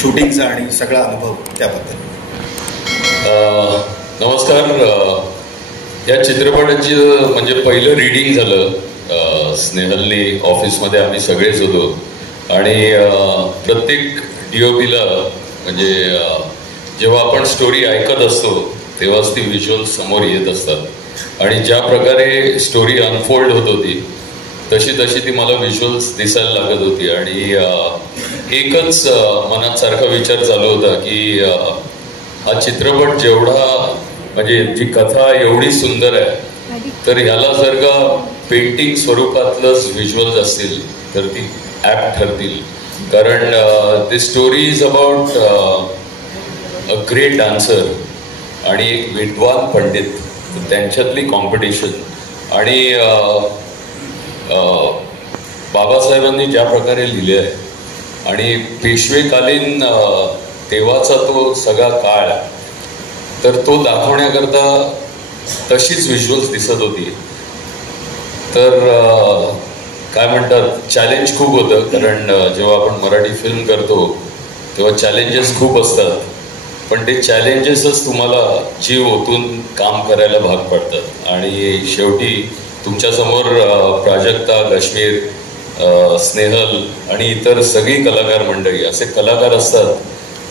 शूटिंगचा आणि सगळा अनुभव त्याबद्दल. नमस्कार. या चित्रपटाची म्हणजे पहिलं रीडिंग झालं स्नेहलनी ऑफिसमध्ये. आम्ही सगळेच होतो आणि प्रत्येक DOPला म्हणजे जेव्हा आपण स्टोरी ऐकत असतो तेव्हाच ती व्हिज्युअल समोर येत असतात आणि ज्या प्रकारे स्टोरी अनफोल्ड होत होती तशी तशी ती मला व्हिज्युअल्स दिसायला लागत होती. आणि एकच मनात सारखा विचार चालू होता की हा चित्रपट जेवढा म्हणजे जी कथा एवढी सुंदर आहे तर ह्याला जर का पेंटिंग स्वरूपातलंच व्हिज्युअल्स असतील तर ती ॲप्ट ठरतील. कारण this story is about a great dancer आणि एक विद्वान पंडित, त्यांच्यातली कॉम्पिटिशन. आणि बाबासाहेबांनी ज्या प्रकारे लिहिले आहे आणि पेशवेकालीन तेव्हाचा तो सगळा काळ तर तो दाखवण्याकरता तशीच व्हिज्युअल्स दिसत होती. तर काय म्हणतात, चॅलेंज खूप होतं. कारण जेव्हा आपण मराठी फिल्म करतो तेव्हा चॅलेंजेस खूप असतात, पण ते चॅलेंजेसच तुम्हाला जीव ओतून काम करायला भाग पडतात. आणि शेवटी तुमच्यासमोर प्राजक्ता, काश्मीर, स्नेहल आणि इतर सगळी कलाकार मंडळी असे कलाकार असतात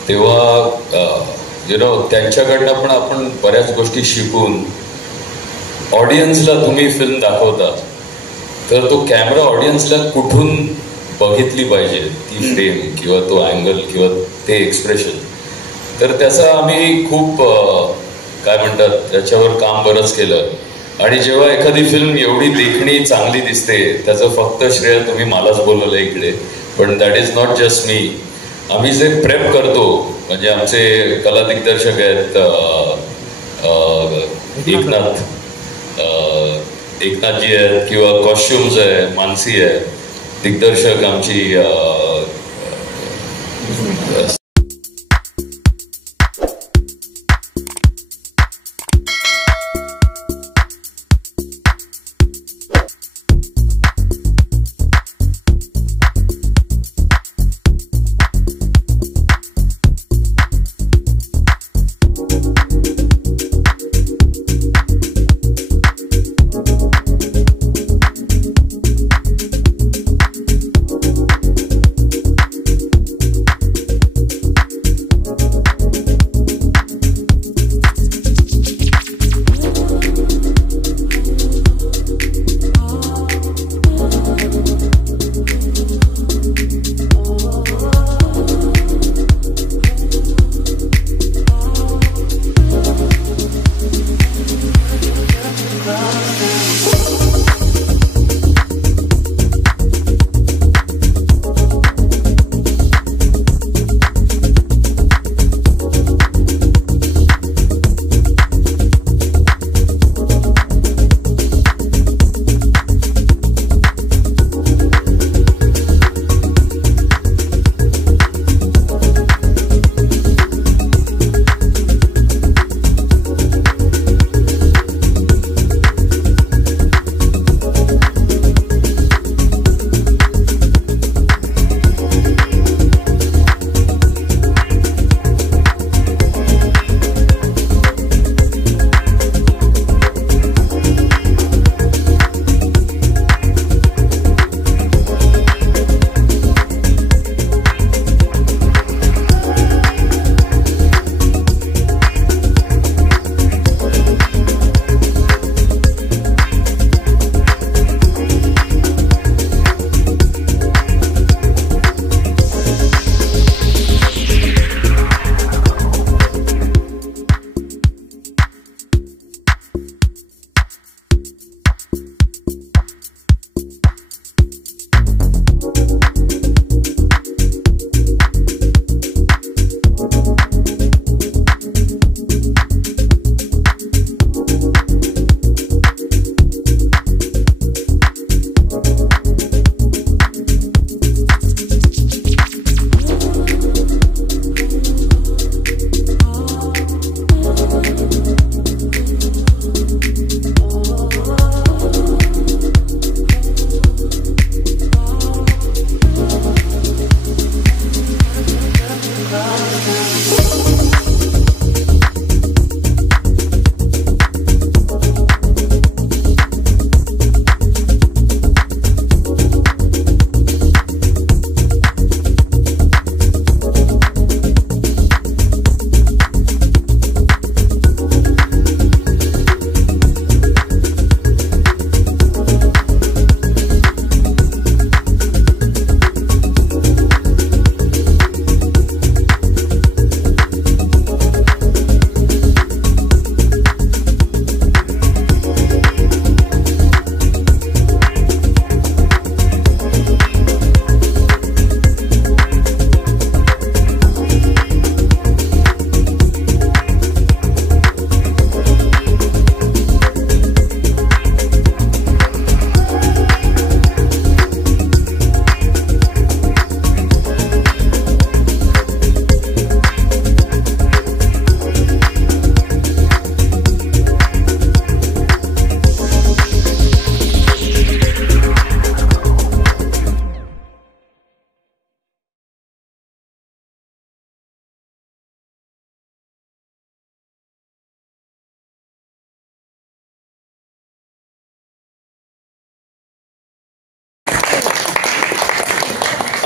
तेव्हा त्यांच्याकडनं पण आपण बऱ्याच गोष्टी शिकून ऑडियन्सला तुम्ही फिल्म दाखवता तर तो कॅमेरा ऑडियन्सला कुठून बघितली पाहिजे ती फ्रेम किंवा तो अँगल किंवा ते एक्सप्रेशन. तर त्याचा आम्ही खूप काय म्हणतात त्याच्यावर काम बरंच केलं. आणि जेव्हा एखादी फिल्म एवढी देखणी चांगली दिसते त्याचं फक्त श्रेय तुम्ही मलाच बोलवलं इकडे, पण दॅट इज नॉट जस्ट मी. आम्ही जे प्रेप करतो म्हणजे आमचे कला दिग्दर्शक आहेत एकनाथजी आहेत किंवा कॉस्ट्युम्स आहे, मानसी आहे, दिग्दर्शक आमची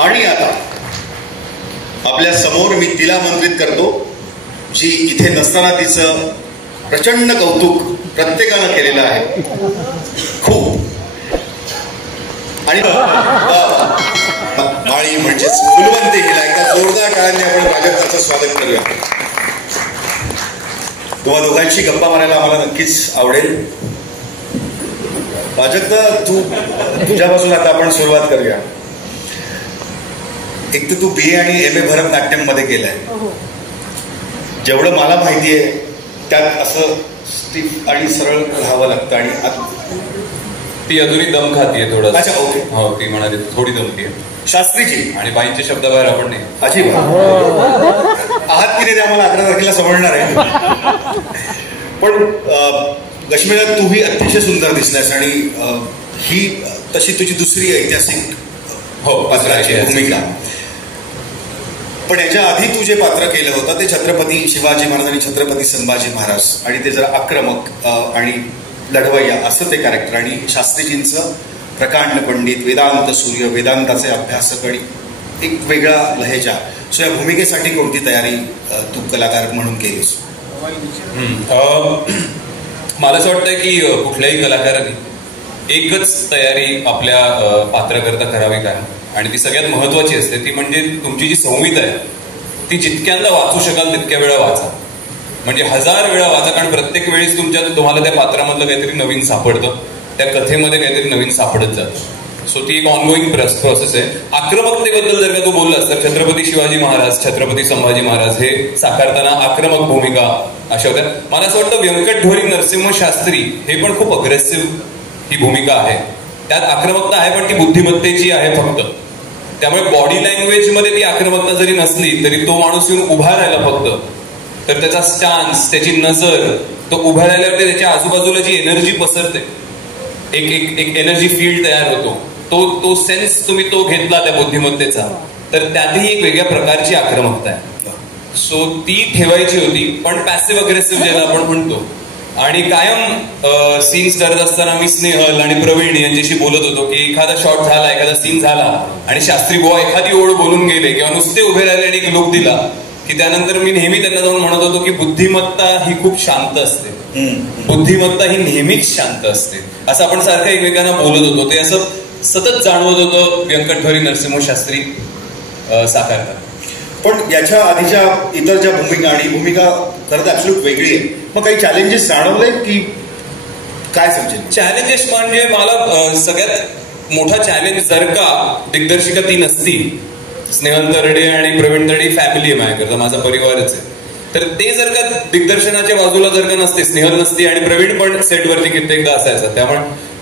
आणि आता आपल्या समोर मी तिला आमंत्रित करतो, जी इथे नसताना तिचं प्रचंड कौतुक प्रत्येकानं केलेलं आहे खूप. आणि माळी म्हणजेच फुलवंती हिला एकदा जोरदार टाळ्यांनी आपण प्राजक्ताचं स्वागत करूया. तुम्हा दोघांशी गप्पा मारायला आम्हाला नक्कीच आवडेल. प्राजक्ता, तुझ्यापासून आता आपण सुरुवात करूया. एक तर तू BA आणि MA भरतनाट्यम मध्ये केलंय. जेवढं मला माहिती आहे त्यात असं स्टिफ आणि सरळ राहावं लागतं. आणि ती अजूनही दम खातीये थोडं. अच्छा, ओके. हो, ती म्हणाली थोडी दमतीये. शास्त्रीजी आणि बाईंच्या शब्दाबाहेर आपण नाही अजिबात आहात की नाही ते आम्हाला 11 तारखेला समजणार आहे. पण गश्मीरा, तूही अतिशय सुंदर दिसलास आणि ही तशी तुझी दुसरी ऐतिहासिक पात्राची भूमिका. पण याच्या आधी तू जे पात्र केलं होतं ते छत्रपती शिवाजी महाराज आणि छत्रपती संभाजी महाराज, आणि ते जरा आक्रमक आणि लढवय्या असं ते कॅरेक्टर. आणि शास्त्रीजींचं प्रकांड पंडित, वेदांत सूर्य, वेदांताचे अभ्यासक आणि एक वेगळा लहेजा. सो या भूमिकेसाठी कोणती तयारी तू कलाकार म्हणून केलीस? मला असं वाटतं की कुठल्याही कलाकाराने एकच तयारी आपल्या पात्राकरता करावी काय, आणि ती सगळ्यात महत्वाची असते. ती म्हणजे तुमची जी संहिता आहे ती जितक्यांदा वाचू शकाल तितक्या वेळा वाचा. म्हणजे 1000 वेळा वाचा, कारण प्रत्येक वेळेस तुम्हाला त्या पात्रामधलं काहीतरी नवीन सापडतं, त्या कथेमध्ये काहीतरी नवीन सापडत जातं. सो ती एक ऑनगोईंग प्रोसेस आहे. आक्रमकतेबद्दल जर का तू बोललास तर छत्रपती शिवाजी महाराज, छत्रपती संभाजी महाराज हे साकारताना आक्रमक भूमिका अशा होत्या. मला असं वाटतं व्यंकटढोरी नरसिंह शास्त्री हे पण खूप अग्रेसिव्ह ही भूमिका आहे. त्यात आक्रमकता आहे पण ती बुद्धिमत्तेची आहे फक्त. त्यामुळे बॉडी लँग्वेज मध्ये ती आक्रमकता जरी नसली तरी तो माणूस येऊन उभा राहिला फक्त, तर त्याचा स्टान्स, त्याची नजर, तो उभा राहिल्यावर त्याच्या आजूबाजूला जी एनर्जी पसरते, एक एनर्जी फील्ड तयार होतो, तो सेन्स तुम्ही तो घेतला त्या बुद्धिमत्तेचा, तर त्यातही एक वेगळ्या प्रकारची आक्रमकता आहे. सो ती ठेवायची होती, पण पॅसिव्ह अग्रेसिव्ह ज्याला आपण म्हणतो. आणि कायम सीन्स करत असताना मी स्नेहल आणि प्रवीण यांच्याशी बोलत होतो की एखादा शॉट झाला, एखादा सीन झाला आणि शास्त्री बुवा एखादी ओळ बोलून गेले किंवा नुसते उभे राहिले आणि एक लुक दिला की त्यानंतर मी नेहमी त्यांना जाऊन म्हणत होतो की बुद्धिमत्ता ही खूप शांत असते, बुद्धिमत्ता ही नेहमीच शांत असते, असं आपण सारखं एकमेकांना बोलत होतो. ते असं सतत जाणवत होतं व्यंकटढोरी नरसिंह शास्त्री साकारतात. पण याच्या आधीच्या इतर ज्या भूमिका आणि भूमिका खरं तर ऍब्सोल्यूट वेगळी आहे. मग काही चॅलेंजेस जाणवले की काय समजेल? चॅलेंजेस म्हणजे मला सगळ्यात मोठा चॅलेंज जर का दिग्दर्शिका ती नसती, स्नेहल तरडे आणि प्रवीण तरडे फॅमिली आहे माझ्याकरता, माझा परिवारच आहे, तर ते जर का दिग्दर्शनाच्या बाजूला जर का नसते, स्नेहल नसती आणि प्रवीण पण सेटवरती कित्येकदा असायचा, त्यामुळे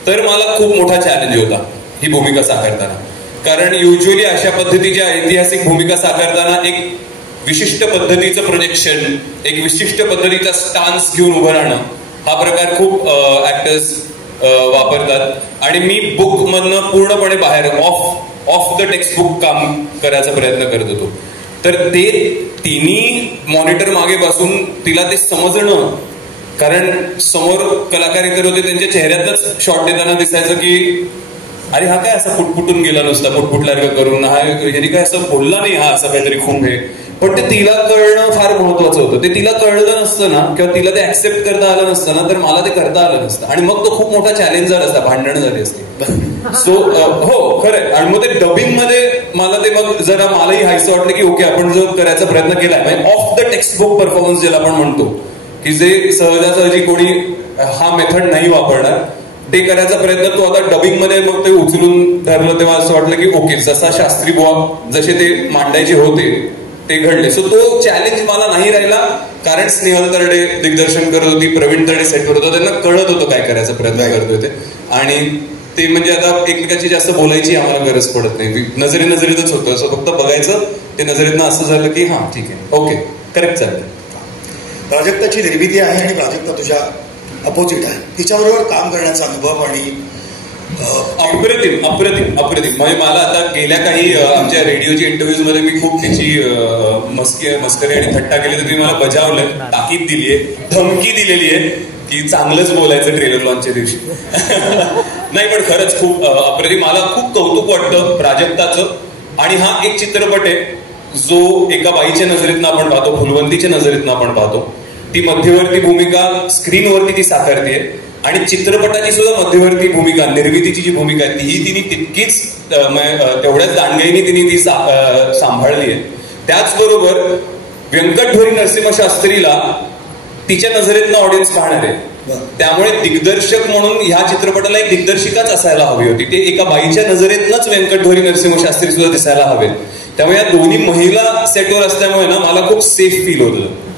तर मला खूप मोठा चॅलेंज होता ही भूमिका साकारताना. कारण युजली अशा पद्धतीच्या ऐतिहासिक भूमिका साकारताना एक विशिष्ट पद्धतीचं प्रोजेक्शन, एक विशिष्ट पद्धतीचा स्टान्स घेऊन उभं राहणं हा प्रकार खूप ऍक्टर्स वापरतात. आणि मी बुक मधनं पूर्णपणे बाहेर ऑफ द टेक्स्ट बुक काम करायचा प्रयत्न करत होतो. तर ते तिन्ही मॉनिटर मागे बसून तिला ते समजणं, कारण समोर कलाकार इतर होते, त्यांच्या चेहऱ्यातच शॉट देताना दिसायचं की अरे हा काय असं फुटफुटून गेला नुसता, फुटफुटल्यासारखं करून, हा ह्यानी काय असं बोलला नाही, हा असं काहीतरी खूप आहे. पण ते तिला कळणं फार महत्वाचं होतं. ते तिला कळलं नसतं ना, किंवा तिला ते ऍक्सेप्ट करता आलं नसतं ना, तर मला ते करता आलं नसतं. आणि मग तो खूप मोठा चॅलेंज झाला असता, भांडण झाली असते. सो हो खरंय. आणि मग ते डबिंग मध्ये मला ते मग जरा मलाही हायचं वाटलं की ओके, आपण जो करायचा प्रयत्न केलाय म्हणजे of the text book performance ज्याला आपण म्हणतो, की जे सहजासहजी कोणी हा मेथड नाही वापरणार, ते करायचा प्रयत्न तो आता डबिंग मध्ये मग ते उचलून धरलं. तेव्हा असं वाटलं की ओके, जसा शास्त्री बुवा जसे ते मांडायचे होते ते घडले. सो तो चॅलेंज मला नाही राहिला, कारण स्नेहल तरडे दिग्दर्शन करत होती, प्रवीण तरडे सेट करत होता, त्यांना कळत होतं काय करायचा प्रयत्न करतोय ते. आणि ते म्हणजे आता एकमेकांची जास्त बोलायची आम्हाला गरज पडत नाही, नजरेतच होतं. असं फक्त बघायचं, ते नजरेतनं असं झालं की हा ठीक आहे, ओके, करेक्ट चालतं. प्राजक्ताची निर्मिती आहे आणि प्राजक्ता तुझ्या अपोजिट आहे, तिच्याबरोबर काम करण्याचा अनुभव आणि अप्रतिम अप्रतिम अप्रतिम. म्हणजे मला आता गेल्या काही आमच्या रेडिओच्या इंटरव्ह्यूज मध्ये मी खूप तिची मस्करी आणि थट्टा केली, तर मला बजावलं, ताकीद दिलीये, धमकी दिलेली आहे की चांगलंच बोलायचं ट्रेलर लॉन्चच्या दिवशी. नाही पण खरंच खूप अप्रतिम. मला खूप कौतुक वाटतं प्राजक्ताचं, आणि हा एक चित्रपट आहे जो एका बाईच्या नजरेतनं आपण पाहतो, फुलवंतीच्या नजरेतनं आपण पाहतो. ती मध्यवर्ती भूमिका स्क्रीनवरती ती साकारते आणि चित्रपटाची सुद्धा मध्यवर्ती भूमिका, निर्मितीची जी भूमिका आहे ही तिने तितकीच तेवढ्याच दांडगेने तिने ती सांभाळली आहे. त्याचबरोबर व्यंकटढोरी नरसिंहशास्त्रीला तिच्या नजरेतनं ऑडियन्स पाहणार आहे. त्यामुळे दिग्दर्शक म्हणून ह्या चित्रपटाला एक दिग्दर्शिकाच असायला हवी होती. ते एका बाईच्या नजरेतनंच व्यंकटढोरी नरसिंहशास्त्री सुद्धा दिसायला हवेत. त्यामुळे या दोन्ही महिला सेटवर असल्यामुळे ना मला खूप सेफ फील होतं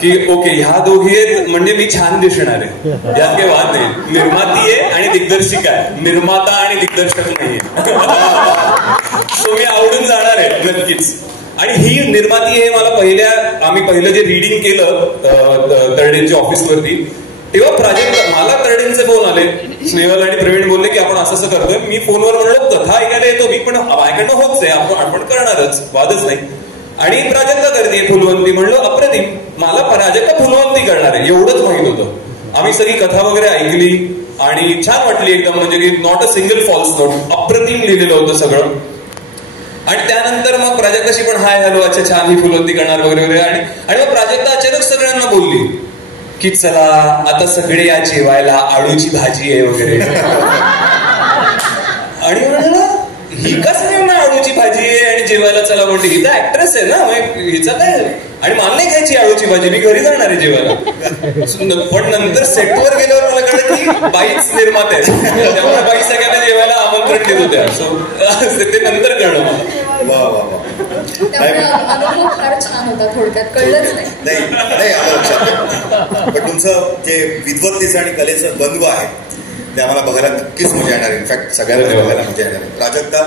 की ओके ह्या दोघी आहेत म्हणजे मी छान दिसणार आहे, यात काही वाद नाही. निर्माती आहे आणि दिग्दर्शिका आहे, निर्माता आणि दिग्दर्शक नाहीये. सो मी आवडून जाणार आहे नक्कीच. आणि ही निर्माती हे मला आम्ही पहिलं जे रिडिंग केलं तरडेंच्या ऑफिसवरती तेव्हा मला तरडेंचे फोन आले, स्नेहल आणि प्रवीण बोलले की आपण असं करतोय. मी फोनवर म्हणलो कथा ऐकायला येतो मी, पण माझ्याकडनं होच आहे, आपण करणारच, वादच नाही. आणि प्राजक्ता करते फुलवंती, म्हणलो अप्रतिम, मला प्राजक्ता फुलवंती करणार आहे एवढंच माहित होतं. आम्ही सगळी कथा वगैरे ऐकली आणि छान वाटली एकदम, म्हणजे की not a single false note, अप्रतिम लिहिलेलं होतं सगळं. आणि त्यानंतर मग प्राजक्ताशी पण हाय हॅलो अच्छा छान ही फुलवंती करणार वगैरे वगैरे. आणि मग प्राजक्ता अचानक सगळ्यांना बोलली की चला आता सगळे या जेवायला, आळूची भाजी आहे वगैरे. आणि म्हणलं ही कस नाही आळूची भाजी आहे आणि जेवायला चला म्हणते, ही तर ऍक्ट्रेस आहे ना, हिचा काय. आणि मला नाही खायची आळूची भाजी, मी घरी जाणार आहे जेवायला. पण नंतर सेटवर गेल्यावर मला कळलं की बाईच निर्माते आहे, त्यामुळे बाई सगळ्यांना जेवायला आमंत्रण देत होत्या. सो ते नंतर कळलं मला. अनुभव फार छान होता, थोडक्यात कळलंच नाही. पण तुमचं जे विद्वत्तेचं आणि कलेचं द्वंद्व आहे ते आम्हाला बघायला नक्कीच मजा येणार आहे. इनफॅक्ट सगळ्यांना बघायला मजा येणार आहे. प्राजक्ता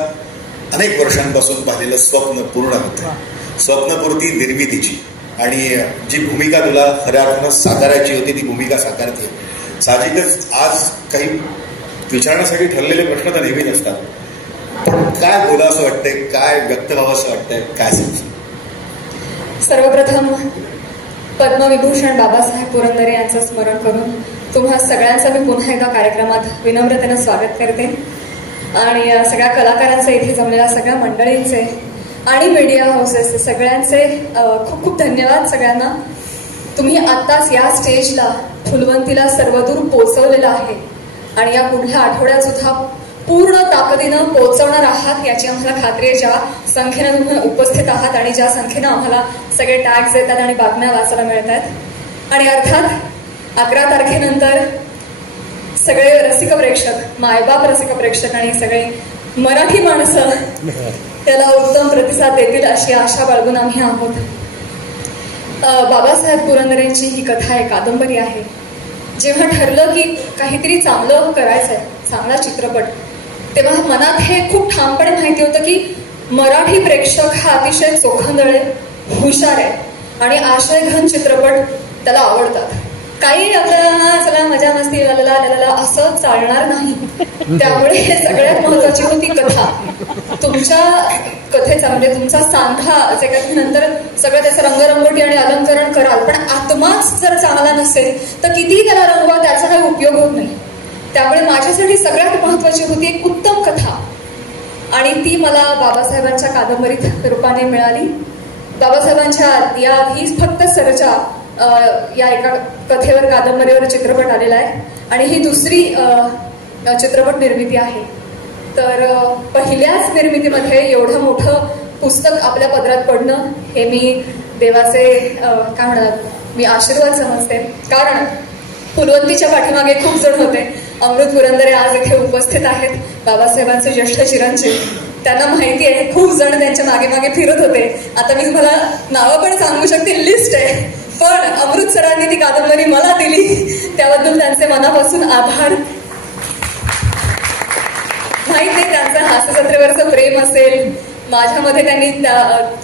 अनेक वर्षांपासून पाहिलेलं स्वप्न पूर्ण होतं, स्वप्नपूर्ती निर्मितीची, आणि जी भूमिका तुला खऱ्या अर्थानं साकारायची होती ती भूमिका साकारते. साहजिकच आज काही विचारण्यासाठी ठरलेले प्रश्न तर नेहमीच असतात, पण काय बोलावं असं वाटतंय, काय व्यक्त व्हावं असं वाटतंय, काय सांगू? सर्वप्रथम पद्मविभूषण बाबासाहेब पुरंदरे यांचं स्मरण करून तुम्हा सगळ्यांचं मी पुन्हा एकदा कार्यक्रमात विनम्रतेनं स्वागत करते. आणि सगळ्या कलाकारांचे, इथे जमलेल्या सगळ्या मंडळींचे आणि मीडिया हाऊसेस सगळ्यांचे खूप खूप धन्यवाद सगळ्यांना. तुम्ही आत्ताच या स्टेजला फुलवंतीला सर्वदूर पोहोचवलेलं आहे आणि या पुढल्या आठवड्यात सुद्धा पूर्ण ताकदीनं पोहोचवणार आहात याची आम्हाला खात्री आहे. ज्या संख्येनं तुम्ही उपस्थित आहात आणि ज्या संख्येनं आम्हाला सगळे टॅग्स येतात आणि बातम्या वाचायला मिळत आहेत. आणि अर्थात 11 तारखेनंतर सगळे रसिक प्रेक्षक, मायबाप रसिक प्रेक्षक आणि सगळे मराठी माणसं त्याला उत्तम प्रतिसाद देतील अशी आशा बाळगून आम्ही आहोत. बाबासाहेब पुरंदरेंची ही कथा आहे, कादंबरी आहे. जेव्हा ठरलं की काहीतरी चांगलं करायचंय, चांगला चित्रपट, तेव्हा मनात हे खूप ठामपणे माहिती होतं की मराठी प्रेक्षक हा अतिशय चोखंदळ आहे, हुशार आहे आणि आशयघन चित्रपट त्याला आवडतात. काही आपल्याला चला मजा मस्ती लाला असं चालणार नाही. त्यामुळे सगळ्यात महत्वाची होती कथा. तुमच्या कथेचा म्हणजे तुमचा सांधा जे काही नंतर सगळं त्याचं रंगरंगोटी आणि अलंकरण कराल, पण आत्माच जर चांगला नसेल तर कितीही त्याला रंगवा, त्याचा काही उपयोग होत नाही. त्यामुळे माझ्यासाठी सगळ्यात महत्वाची होती एक उत्तम कथा आणि ती मला बाबासाहेबांच्या कादंबरीत रूपाने मिळाली. बाबासाहेबांच्या याआधी फक्त सरजा या एका कथेवर, कादंबरीवर चित्रपट आलेला आहे आणि ही दुसरी चित्रपट निर्मिती आहे. तर पहिल्याच निर्मितीमध्ये एवढं मोठं पुस्तक आपल्या पदरात पडणं हे मी देवाचे काय म्हणतात, मी आशीर्वाद समजते. कारण फुलवंतीच्या पाठीमागे खूप जण होते. अमृत पुरंदरे आज इथे उपस्थित आहेत, बाबासाहेबांचे ज्येष्ठ चिरंजीव. त्यांना माहिती आहे खूप जण त्यांच्या मागे मागे फिरत होते. आता मी तुम्हाला नावं पण सांगू शकते, लिस्ट आहे. पण अमृत सरांनी ती कादंबरी मला दिली, त्याबद्दल त्यांचे मनापासून आभार. माहित नाही त्यांचं हास्यजत्रेवरचं प्रेम असेल, माझ्यामध्ये त्यांनी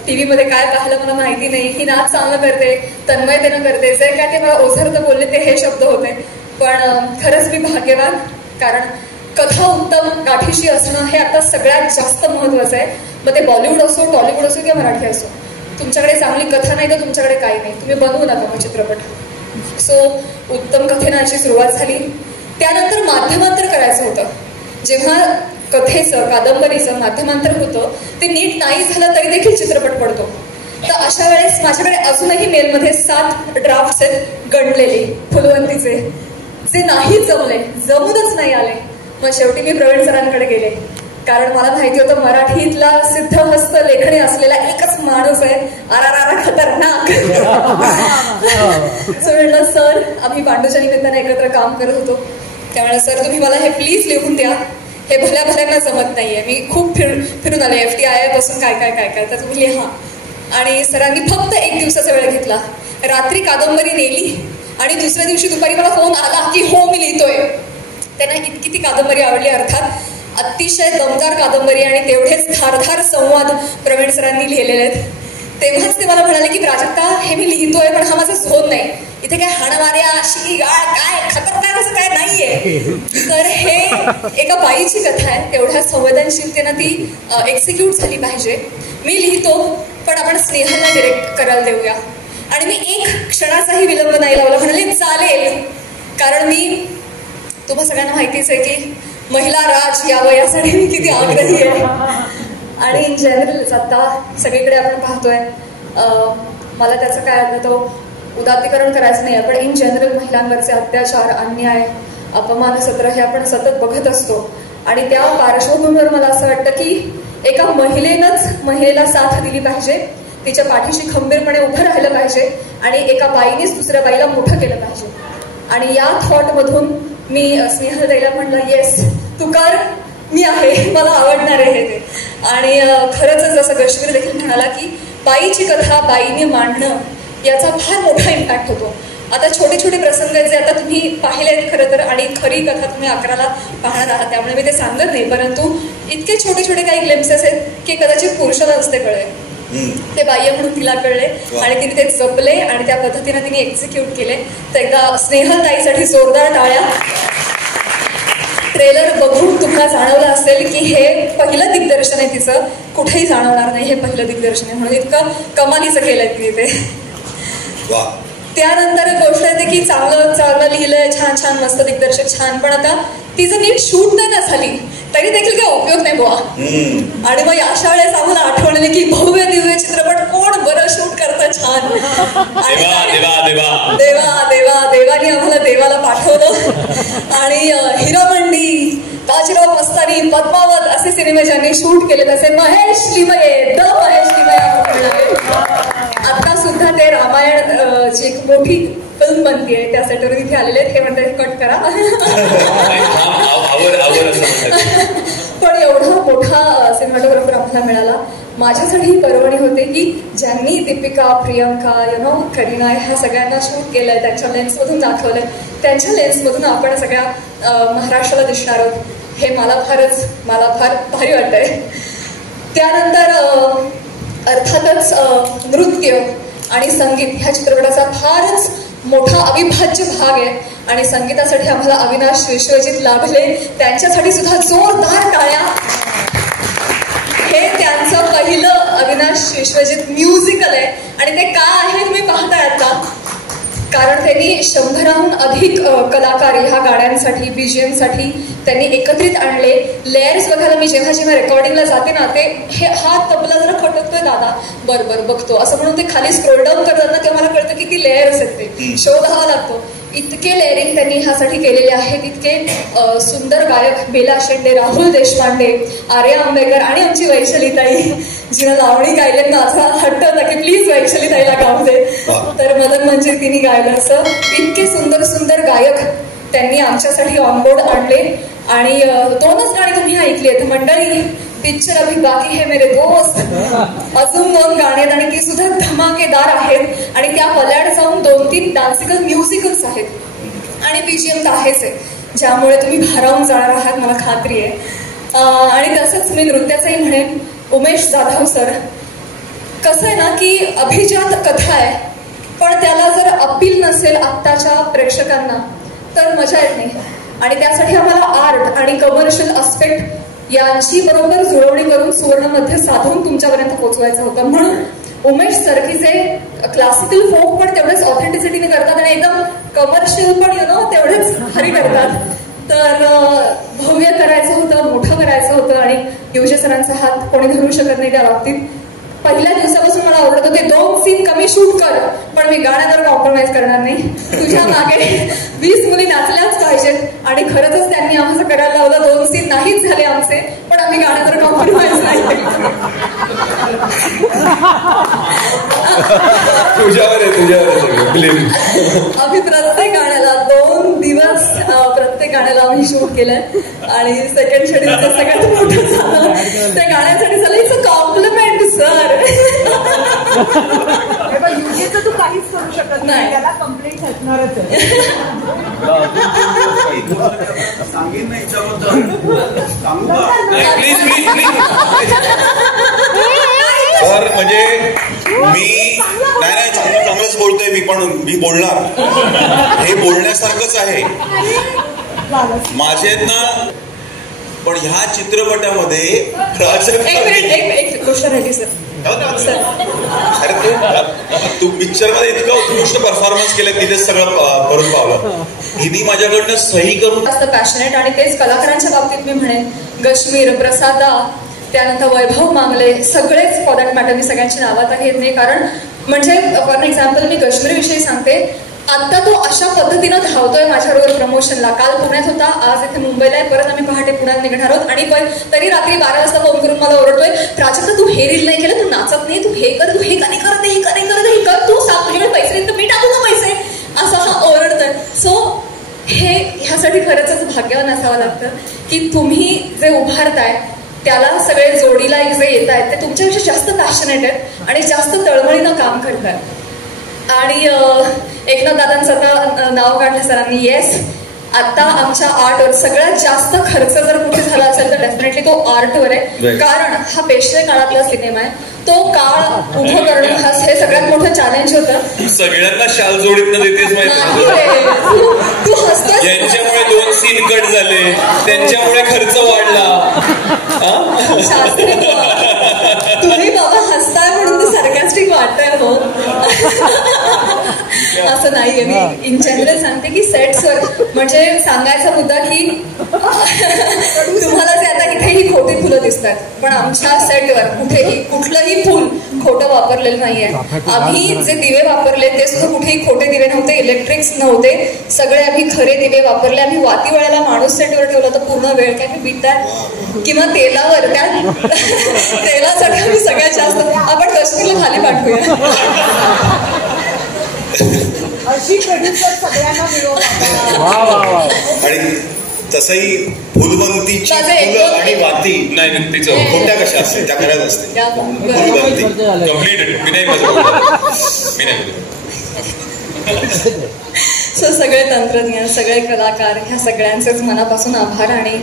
टीव्हीमध्ये काय पाहिलं मला माहिती नाही. ही नाच चांगलं करते, तन्मयतेनं करते, जे काय ते मला ओझरतं बोलले ते हे शब्द होते. पण खरंच मी भाग्यवान, कारण कथा उत्तम गाठीशी असणं हे आता सगळ्यात जास्त महत्वाचं आहे. मग ते बॉलिवूड असो, टॉलिवूड असो किंवा मराठी असो, तुमच्याकडे चांगली कथा नाही तर तुमच्याकडे काही नाही, तुम्ही बनवू नका मग चित्रपट. सो उत्तम कथेनं अशी सुरुवात झाली. त्यानंतर माध्यमांतर करायचं होतं. जेव्हा कथेचं कादंबरीचं माध्यमांतर होतं ते नीट नाही झालं तरी देखील चित्रपट पडतो. तर अशा वेळेस माझ्याकडे अजूनही मेलमध्ये 7 ड्राफ्ट्स आहेत गणलेले फुलवंतीचे, जे नाही जमूनच नाही आले. मग शेवटी मी प्रवीण सरांकडे गेले, कारण मला माहिती होतं मराठीतला सिद्धहस्त लेखणी असलेला एकच माणूस आहे, आरारारा खतरनाक. म्हटलं सर, आम्ही पांडूच्या निमित्ताने एकत्र काम करत होतो, त्यामुळे सर तुम्ही मला हे प्लीज लिहून द्या, हे भल्या भल्यांना जमत नाहीये, मी खूप फिरून आले FTI पासून काय काय काय काय, तर तुम्ही लिहा. आणि सरांनी फक्त 1 दिवसाचा वेळ घेतला. रात्री कादंबरी नेली आणि दुसऱ्या दिवशी दुपारी मला फोन आला की हो मी लिहितोय. त्यांना इतकी ती कादंबरी आवडली. अर्थात अतिशय दमदार कादंबरी आणि तेवढेच धारधार संवाद प्रवीण सरांनी लिहिलेले आहेत. तेव्हाच ते मला म्हणाले की प्राजक्ता, हे मी लिहितोय पण हा माझा झोन नाही, इथे काय हाणामाऱ्या शिगाळ काय खतरनाक असं काय नाहीये. तर हे एका बाईची कथा आहे, तेवढ्या संवेदनशीलतेनं ती एक्झिक्यूट झाली पाहिजे. मी लिहितो पण आपण स्नेहाला डिरेक्ट करायला देऊया. आणि मी 1 क्षणाचाही विलंब नाही लावला, म्हणाले चालेल, कारण मी तुम्हा सगळ्यांना माहितीच आहे की महिला राज या वयासाठी मी किती आग्रही आहे. आणि इन जनरल आता सगळीकडे आपण पाहतोय, मला त्याचं काय आठवतं, उदात्तीकरण करायचं नाही, पण इन जनरल महिलांवरचे अत्याचार, अन्याय, अपमान सत्र हे आपण सतत बघत असतो. आणि त्या पार्श्वभूमीवर मला असं वाटतं की एका महिलेला साथ दिली पाहिजे, तिच्या पाठीशी खंबीरपणे उभं राहिलं पाहिजे आणि एका बाईनेच दुसऱ्या बाईला मोठं केलं पाहिजे. आणि या थॉटमधून मी स्नेहल ताईला म्हणलं, येस तू कर, मी आहे, मला आवडणार आहे ते. आणि खरंच जसं गश्वीर देखील म्हणाला की बाईची कथा बाईने मांडणं याचा फार मोठा इम्पॅक्ट होतो. आता छोटे छोटे प्रसंग आहेत जे आता तुम्ही पाहिले आहेत खरं तर, आणि खरी कथा तुम्ही 11ला पाहणार आहात, त्यामुळे मी ते सांगत नाही, परंतु इतके छोटे छोटे काही ग्लिम्सेस आहेत की कदाचित पुरुषाला नसते कळले, ते बाह्य म्हणून तिला कळले आणि तिने ते जपले आणि त्या पद्धतीने तिने एक्झिक्यूट केले. तर एकदा स्नेहल ताईसाठी जोरदार टाळ्या. ट्रेलर बघून तुम्हाला जाणवलं असेल की हे पहिलं दिग्दर्शन आहे तिचं, कुठेही जाणवणार नाही हे पहिलं दिग्दर्शन आहे, म्हणून इतकं कमालीचं केलंय तिने ते. त्यानंतर गोष्ट येते की चांगलं लिहिलंय, छान छान मस्त दिग्दर्शक छान, पण आता ती जर नीट शूट नाही ना झाली तरी देखील काही उपयोग नाही बुवा. आणि मग अशा वेळेस आम्हाला आठवण आली की भव्य दिव्य चित्रपट कोण बरं शूट करतं छान. देवानी आम्हाला देवाला पाठवलं. आणि हिरामंडी, बाजीराव मस्तानी, पद्मावत असे सिनेमे ज्यांनी शूट केले तसे महेश लिमये, द महेश लिमये. आता सुद्धा ते रामायण ची एक मोठी फिल्म बनतीये, त्या सेटवर इथे आलेले आहेत, हे म्हणतात कट करा. पण एवढा मोठा सिनेमॅटोग्राफर आपल्याला मिळाला. माझ्यासाठी ही पर्वणी होते की ज्यांनी दीपिका, प्रियंका, करीना ह्या सगळ्यांना शूट केलंय, त्यांच्या लेन्समधून दाखवलंय, त्यांच्या लेन्समधून आपण सगळ्या महाराष्ट्राला दिसणार आहोत, हे मला फार भारी वाटतंय. त्यानंतर अर्थातच नृत्य आणि संगीत ह्या चित्रपटाचा फारच मोठा अविभाज्य भाग आहे. आणि संगीतासाठी आम्हाला अविनाश विश्वजित लाभले, त्यांच्यासाठी सुद्धा जोरदार टाळ्या. हे त्यांचं पहिलं अविनाश विश्वजित म्युझिकल आहे आणि ते का आहे तुम्ही पाहताय आता, कारण त्यांनी 100हून अधिक कलाकार ह्या गाण्यांसाठी, BGM साठी त्यांनी एकत्रित आणले. लेयर्स बघायला मी जेव्हा रेकॉर्डिंगला जाते ना, ते हा तबला जरा खटकतोय दादा, बरं बघतो असं म्हणून ते खाली स्क्रोल डाऊन करतात ना, तेव्हा मला कळतं की ती लेयर्स आहेत, ते शोधावा लागतो. इतके लेअरिंग त्यांनी ह्यासाठी केलेले आहेत. इतके सुंदर गायक बेला शेंडे, राहुल देशपांडे, आर्या आंबेकर आणि आमची वैशालीताई, जिनं लावणी गायले माझा हट्ट होता की प्लीज वैशालीताईला गाऊ दे, तर मदन मंजिर तिने गायलं. असं इतके सुंदर सुंदर गायक त्यांनी आमच्यासाठी ऑनबोर्ड आणले. आणि 2च गाणी तुम्ही ऐकली आहेत मंडळी, पिक्चर अभी बाकी है मेरे दोस्त, अजून 2 गाणी आहेत आणि ती सुद्धा धमाकेदार आहेत. आणि त्या पल्याड जाऊन 2-3 डान्सिकल म्युझिकल्स आहेत आणि BGM तर आहेच आहे, ज्यामुळे तुम्ही भारावून जाणार आहात मला खात्री आहे. आणि तसंच मी नृत्याचंही म्हणेन, उमेश जाधव सर. कसं आहे ना की अभिजात कथा आहे, पण त्याला जर अपील नसेल आत्ताच्या प्रेक्षकांना तर मजा येत नाही. आणि त्यासाठी आम्हाला आर्ट आणि कमर्शियल अस्पेक्ट यांची बरोबर जुळवणी करून सुवर्णमध्ये साधून तुमच्यापर्यंत पोहोचवायचं होतं. म्हणून उमेश सरकीचे क्लासिकल फोक पण तेवढेच ऑथेंटिसिटीने करतात आणि एकदम कमर्शियल पण तेवढेच भारी करतात. तर भव्य करायचं होतं, मोठं करायचं होतं आणि योजे सरांचा हात कोणी धरू शकत नाही त्या बाबतीत. पहिल्या दिवसापासून मला ओरडत होते 2 सीन कमी शूट कर, पण मी गाण्यावर कॉम्प्रोमाइज करणार नाही. तुझ्या मागे 20 मुली नाचल्याच पाहिजेत आणि खरंच त्यांनी आम्हाला करायला लावलं. 2 सीन नाहीच झाले आमचे, पण आम्ही गाण्यावर कॉम्प्रोमाइज नाही. आम्ही प्रत्येक गाण्याला 2 दिवस प्रत्येक गाण्याला आम्ही शूट केलंय आणि सेकंड शेड्यूल सगळ्यात मोठं झालं त्या गाण्यासाठी झालं. It's a compliment sir. युजेचं तू काहीच करू शकत नाही, त्याला कंप्लेंट असणारच आहे. सांगेन ना याच्याबद्दल, सांगू का? Please please please. सर म्हणजे मी नाही चांगलंच बोलतोय मी, पण मी बोलणार. हे बोलण्यासारखंच आहे माझे ना. पण ह्या चित्रपटामध्ये एक गोष्ट राहिली सर. अरे तू पिक्चर मध्ये इतकं उत्कृष्ट परफॉर्मन्स केलं, तिथे सगळं करून पावलं. हिनी माझ्याकडनं सही करून जास्त पॅशनेट. आणि तेच कलाकारांच्या बाबतीत मी म्हणेन, गश्मीर, प्रसादा, त्यानंतर वैभव मांगले, सगळेच फॉर दॅट मॅटर मी सगळ्यांची नावात आहे नाही. कारण म्हणजे फॉर एक्झाम्पल मी कश्मीरविषयी सांगते. आता तो अशा पद्धतीनं धावतोय माझ्याबरोबर प्रमोशनला. काल पुण्यात होता, आज इथे मुंबईला आहे, परत आम्ही पहाटे पुण्यात निघणार आहोत. आणि तरी रात्री 12 वाजता फोन करून मला ओरडतोय, प्राजक्ता तू हे रील नाही केलं, तू नाचत नाही, तू हे कर, तू हे कधी करत नाही, हे कर, तू सांग तुझ्याकडे पैसे नाही तर मी टाकू का पैसे, असं हा ओरडतोय. सो हे ह्यासाठी खरंच भाग्यवान असावं लागतं की तुम्ही जे उभारताय त्याला सगळे जोडीला जे येत आहेत ते तुमच्यापेक्षा जास्त पॅशनेट आहेत आणि जास्त तळमळीनं काम करतात. आणि एकनाथ दादांचं आता नाव काढलं सरांनी. येस, आता आमच्या आर्टवर सगळ्यात जास्त खर्च जर कुठे झाला असेल तर डेफिनेटली तो आर्टवर आहे. कारण हा पेशवे काळातला सिनेमा आहे. तो काळ उभं करणं हे सगळ्यात मोठं चॅलेंज होतं. सगळ्यांना शाल जोडीतनं देतेच माहिती. तू हसतोय, यांच्यामुळे 2 सीन कट झाले, त्यांच्यामुळे खर्च वाढला. तुम्ही बाबा हसताय म्हणून ते सार्कॅस्टिक वाटतंय हो. असं नाहीये. मी इन जनरल सांगते की सेट्सवर म्हणजे सांगायचा मुद्दा की तुम्हाला जे आता इथेही खोटी फुलं दिसतात, पण आमच्या सेटवर कुठलंही फुल खोटं वापरलेलं नाहीये. आम्ही जे दिवे वापरले ते सुद्धा कुठेही खोटे दिवे नव्हते, इलेक्ट्रिक्स नव्हते, सगळे आम्ही खरे दिवे वापरले. आम्ही वाती वेळेला माणूस सेटवर ठेवला तर पूर्ण वेळ काय बीतात किंवा तेलावर, त्या तेलासाठी आम्ही सगळ्यात जास्त आपण कश्मीरला खाली पाठवूया. अशी प्रोड्युसर सगळ्यांना मिळवतात. आणि तसंही फुलवंतीची फुलं आणि वाती नाही तिचं खोट्या कशा असते त्या घरात असते. फुलवंती कम्प्लीट. मी नाही सो सगळे तंत्रज्ञ, सगळे कलाकार, ह्या सगळ्यांचेच मनापासून आभार. आणि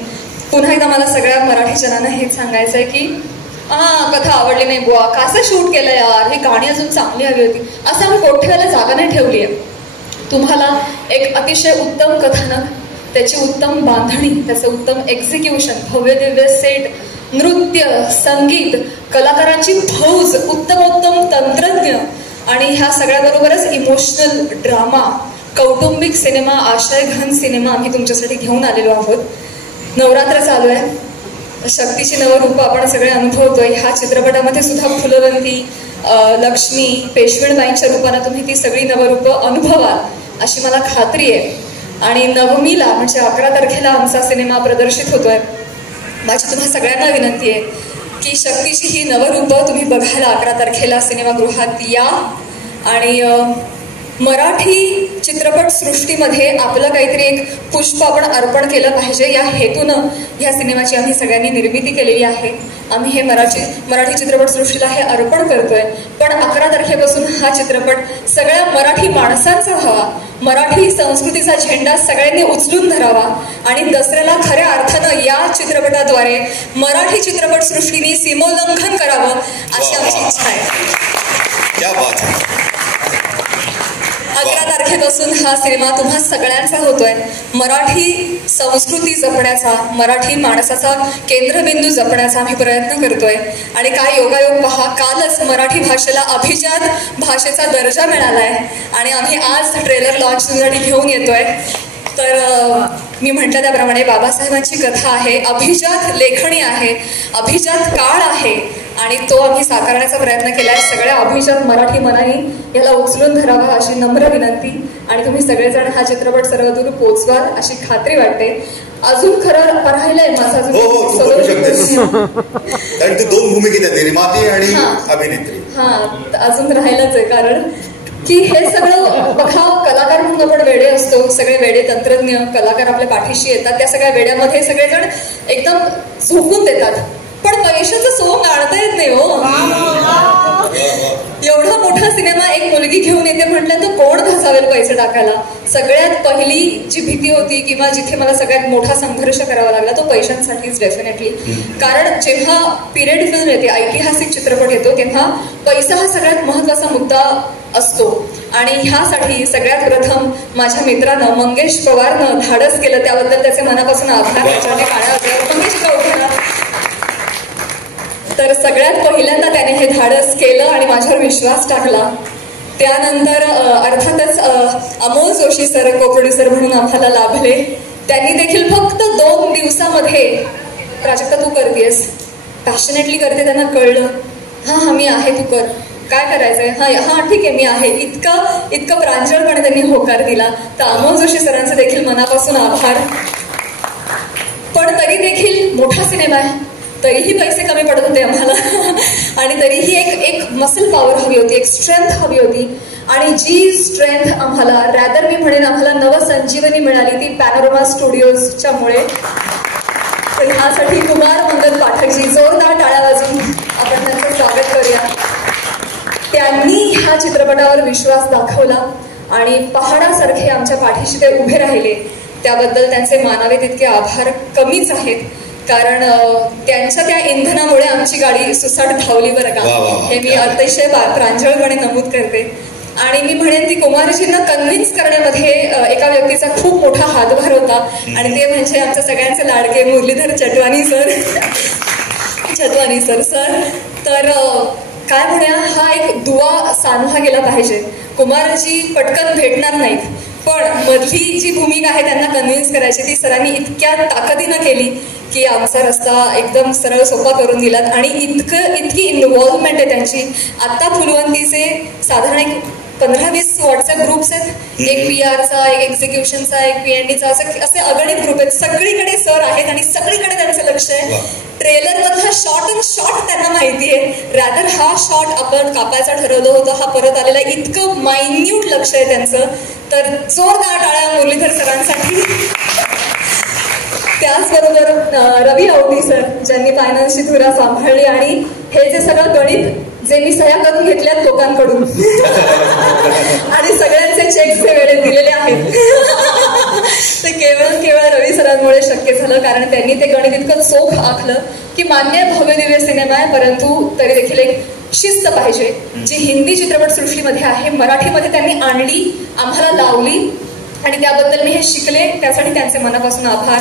पुन्हा एकदा मला सगळ्या मराठी जनांना हेच सांगायचं आहे की कथा आवडली नाही बुवा, कसं शूट केलं यार, ही गाणी अजून चांगली हवी होती, असं आम्ही ठेवायला जागा नाही ठेवली आहे. तुम्हाला एक अतिशय उत्तम कथानक, त्याची उत्तम बांधणी, त्याचं उत्तम एक्झिक्युशन, भव्य दिव्य सेट, नृत्य, संगीत, कलाकारांची फौज, उत्तमोत्तम तंत्रज्ञ आणि ह्या सगळ्याबरोबरच इमोशनल ड्रामा, कौटुंबिक सिनेमा, आशयघन सिनेमा आम्ही तुमच्यासाठी घेऊन आलेलो आहोत. नवरात्र चालू आहे, शक्तीची नवरूपं आपण सगळे अनुभवतोय. ह्या चित्रपटामध्ये सुद्धा फुलवंती, लक्ष्मी, पेशवेबाईंच्या रूपानं तुम्ही ती सगळी नवरूपं अनुभवाल अशी मला खात्री आहे. आणि नवमीला म्हणजे 11 तारखेला आमचा सिनेमा प्रदर्शित होतोय. माझी तुम्हा सगळ्यांना विनंती आहे की शक्तीची ही नवरूपं तुम्ही बघायला 11 तारखेला सिनेमागृहात या. आणि मराठी चित्रपट सृष्टीमध्ये आपलं काहीतरी एक पुष्प आपण अर्पण केलं पाहिजे या हेतूनं ह्या सिनेमाची आम्ही सगळ्यांनी निर्मिती केलेली आहे. आम्ही हे मराठी चित्रपट सृष्टीला हे अर्पण करतोय. पण 11 तारखेपासून हा चित्रपट सगळ्या मराठी माणसांचा व्हावा, मराठी संस्कृतीचा झेंडा सगळ्यांनी उचलून धरावा आणि दसऱ्याला खऱ्या अर्थानं या चित्रपटाद्वारे मराठी चित्रपट सृष्टीने सीमोल्लंघन करावं अशी आमची इच्छा आहे. 11 तारखेपासून हा सिनेमा तुम्हा सगळ्यांचा होतोय. मराठी संस्कृती जपण्याचा, मराठी माणसाचा केंद्रबिंदू जपण्याचा आम्ही प्रयत्न करतोय. आणि काय योगायोग पहा, कालच मराठी भाषेला अभिजात भाषेचा दर्जा मिळालाय आणि आम्ही आज ट्रेलर लॉन्चसाठी घेऊन येतोय. तर मी म्हटलं त्याप्रमाणे बाबासाहेबांची कथा आहे, अभिजात लेखणी आहे, अभिजात काळ आहे आणि तो आम्ही साकारण्याचा प्रयत्न केलाय. सगळ्या अभिजात मराठी मनाने याला उचलून धरावा अशी नम्र विनंती आणि तुम्ही सगळेजण हा चित्रपट सर्वदूर पोचवाल अशी खात्री वाटते. अजून खरं राहिलंय माझा कारण ते 2 भूमिकेत आहेत, निर्माती आणि अभिनेत्री. अजून राहिलंच आहे कारण की हे सगळं बघा, कलाकार म्हणून आपण वेडे असतो, सगळे वेडे तंत्रज्ञ कलाकार आपल्या पाठीशी येतात, त्या सगळ्या वेड्यामध्ये सगळेजण एकदम झोपून देतात, पण पैशाचं सोंग आणता येत नाही हो. एवढा मोठा सिनेमा एक मुलगी घेऊन येते म्हटलं तर कोण घासावेल पैसे टाकायला. सगळ्यात पहिली जी भीती होती किंवा जिथे मला सगळ्यात मोठा संघर्ष करावा लागला तो पैशांसाठीच डेफिनेटली. कारण जेव्हा पिरियड फिल्म येते, ऐतिहासिक चित्रपट येतो, तेव्हा पैसा हा सगळ्यात महत्वाचा मुद्दा असतो आणि ह्यासाठी सगळ्यात प्रथम माझ्या मित्रानं मंगेश पवारनं धाडस केलं, त्याबद्दल त्याचे मनापासून आभार. त्याच्याने काळ्या मंगेश तर सगळ्यात पहिल्यांदा त्याने हे धाडस केलं आणि माझ्यावर विश्वास टाकला. त्यानंतर अर्थातच अमोल जोशी सर को प्रोड्युसर म्हणून आम्हाला लाभले. त्यांनी देखील फक्त 2 दिवसामध्ये प्राजक्ता तू करतेस, पॅशनेटली करते, त्यांना कळलं हा मी आहे, तू कर, काय करायचंय, हा ठीक आहे मी आहे, इतकं प्रांजळपणे त्यांनी होकार दिला. तर अमोल जोशी सरांचे देखील मनापासून आभार. पण तरी देखील मोठा सिनेमा आहे, तरीही पैसे कमी पडत होते आम्हाला आणि तरीही एक मसल पॉवर हवी होती, एक स्ट्रेंथ हवी होती आणि जी स्ट्रेंथ आम्हाला रॅदर मी म्हणेन आम्हाला नवसंजीवनी मिळाली ती पॅनोरमा स्टुडिओजच्या मुळे. तर ह्यासाठी कुमार मंगल पाठकजी जोरदार टाळ्या वाजून आपण त्यांचं स्वागत करूया. त्यांनी ह्या चित्रपटावर विश्वास दाखवला आणि पहाडासारखे आमच्या पाठीशी ते उभे राहिले, त्याबद्दल त्यांचे मानावे तितके आभार कमीच आहेत. कारण त्यांच्या त्या इंधनामुळे आमची गाडी सुसाट धावली बरं का, हे मी अतिशय प्रांजळपणे नमूद करते. आणि मी म्हणेन की कुमारजींना कन्व्हिन्स करण्यामध्ये एका व्यक्तीचा खूप मोठा हातभार होता आणि ते म्हणजे आमच्या सगळ्यांचे लाडके मुरलीधर चटवानी सर. तर काय म्हणूया, हा एक दुवा साधला गेला पाहिजे. कुमारजी पटकन भेटणार नाहीत, पण मधली जी भूमिका आहे त्यांना कन्व्हिन्स करायची ती सरांनी इतक्या ताकदीनं केली की आमचा रस्ता एकदम सरळ सोपा करून दिलात. आणि इतकी इन्व्हॉल्वमेंट आहे त्यांची. आता फुलवंतीचे साधारण एक 15-20 व्हॉट्सअप ग्रुप्स आहेत, एक PR चा, एक एक्झिक्युशनचा, एक PNDचा, असे अगणित ग्रुप आहेत. सगळीकडे सर आहेत आणि सगळीकडे त्यांचं लक्ष आहे. ट्रेलर मधला शॉट अँड शॉट त्यांना माहिती आहे. रॅदर हा शॉट आपण कापायचा ठरवलं होतं, हा परत आलेला, इतकं मायन्यूट लक्ष आहे त्यांचं. तर जोरदार टाळ्या मुरलीधर सरांसाठी. त्याचबरोबर रवी राऊती सर ज्यांनी फायनान्सची धुरा सांभाळली आणि हे जे सगळं गणित जे मी सह्या करून घेतल्यात लोकांकडून आणि सगळ्यांचे चेक्सचे वेळे दिलेले आहेत ते केवळ रवी सरांमुळे शक्य झालं. कारण त्यांनी ते गणित इतकं चोख आखलं की मान्य भव्य दिव्य सिनेमा आहे, परंतु तरी देखील एक शिस्त पाहिजे जी हिंदी चित्रपटसृष्टीमध्ये आहे, मराठीमध्ये त्यांनी आणली, आम्हाला लावली आणि त्याबद्दल मी हे शिकले, त्यासाठी त्यांचे मनापासून आभार.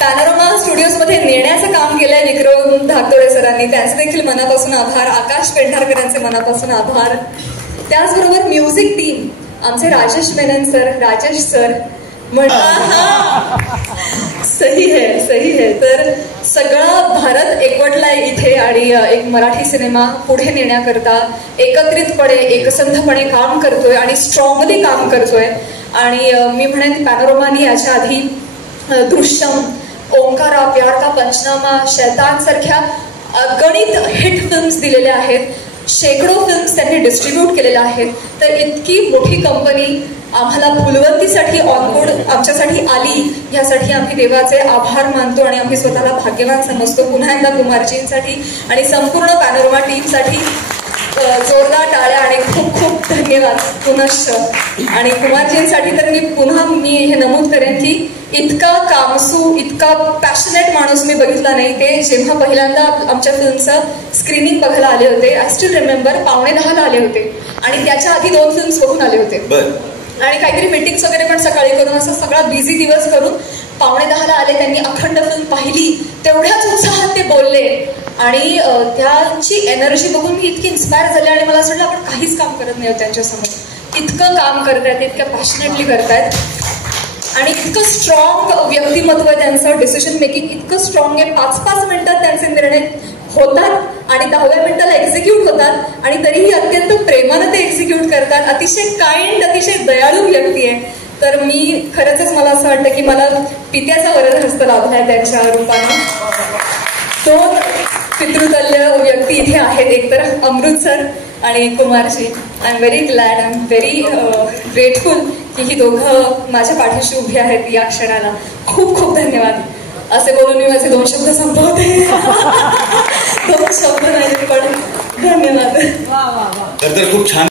पॅनोरमा स्टुडिओजमध्ये नेण्याचं काम केलंय विक्रम धाकतोडे सरांनी, त्यांचे देखील मनापासून आभार. आकाश पेंढारकर यांचे मनापासून आभार. त्याचबरोबर म्युझिक टीम आमचे राजेश मेनन सर, राजेश सर सही है. तर सगळा भारत एकवटलाय इथे आणि एक मराठी सिनेमा पुढे नेण्याकरता एकत्रितपणे एकसंधपणे काम करतोय आणि स्ट्रॉंगली काम करतोय. आणि मी म्हणेन पॅनोरमानी याच्या आधी दृश्यम, ओंकारा, प्यार का पंचनामा, शैतान सारख्या अगणित हिट फिल्म्स दिलेल्या आहेत. शेकडो फिल्म्स त्यांनी डिस्ट्रीब्यूट केलेल्या आहेत. तर इतकी मोठी कंपनी आम्हाला फुलवंतीसाठी ऑनबोर्ड आमच्यासाठी आली, यासाठी आम्ही देवाचे आभार मानतो आणि आम्ही स्वतःला भाग्यवान समजतो. पुन्हा एकदा कुमारजींसाठी आणि संपूर्ण पॅनोरमा टीमसाठी जोरदार टाळ्या आणि खूप खूप धन्यवाद पुनश्च. आणि कुमारजींसाठी तर मी हे नमूद करेन की इतका कामसू, इतका पॅशनेट माणूस मी बघितला नाही. ते जेव्हा पहिल्यांदा आमच्या फिल्मचं स्क्रीनिंग बघायला आले होते, आय स्टील रिमेंबर, 9:45 आले होते आणि त्याच्या आधी 2 फिल्म्स बघून आले होते आणि काहीतरी मीटिंग्स वगैरे पण सकाळी करून असं सगळा बिझी दिवस करून 9:45 आले. त्यांनी अखंड फिल्म पाहिली, तेवढ्याच उत्साहात ते बोलले आणि त्यांची एनर्जी बघून मी इतकी इन्स्पायर झाले आणि मला असं वाटलं आपण काहीच काम करत नाही त्यांच्यासमोर. इतकं काम करतायत, इतक्या पॅशनेटली करतायत. आणि इतकं स्ट्रॉंग व्यक्तिमत्व आहे त्यांचं, डिसिजन मेकिंग इतकं स्ट्रॉंग आहे. 5-5 मिनिटात त्यांचे निर्णय होतात आणि 10व्या मिनिटाला एक्झिक्यूट होतात आणि तरीही अत्यंत प्रेमानं ते एक्झिक्यूट करतात. अतिशय काइंड, अतिशय दयाळू व्यक्ती आहे. तर मी खरंच मला असं वाटतं की मला पित्याचा वरदहस्त लाभलाय त्यांच्या रूपानं. 2 पितृतल्य व्यक्ती इथे आहेत, एक तर अमृत सर आणि Kumarji. I am very glad, I am very grateful की ही दोघं माझ्या पाठीशी उभी आहेत या क्षणाला. खूप खूप धन्यवाद. असे बोलून मी माझे 2 शब्द संपवते. 2 शब्द नाही पण धन्यवाद. तर खूप छान.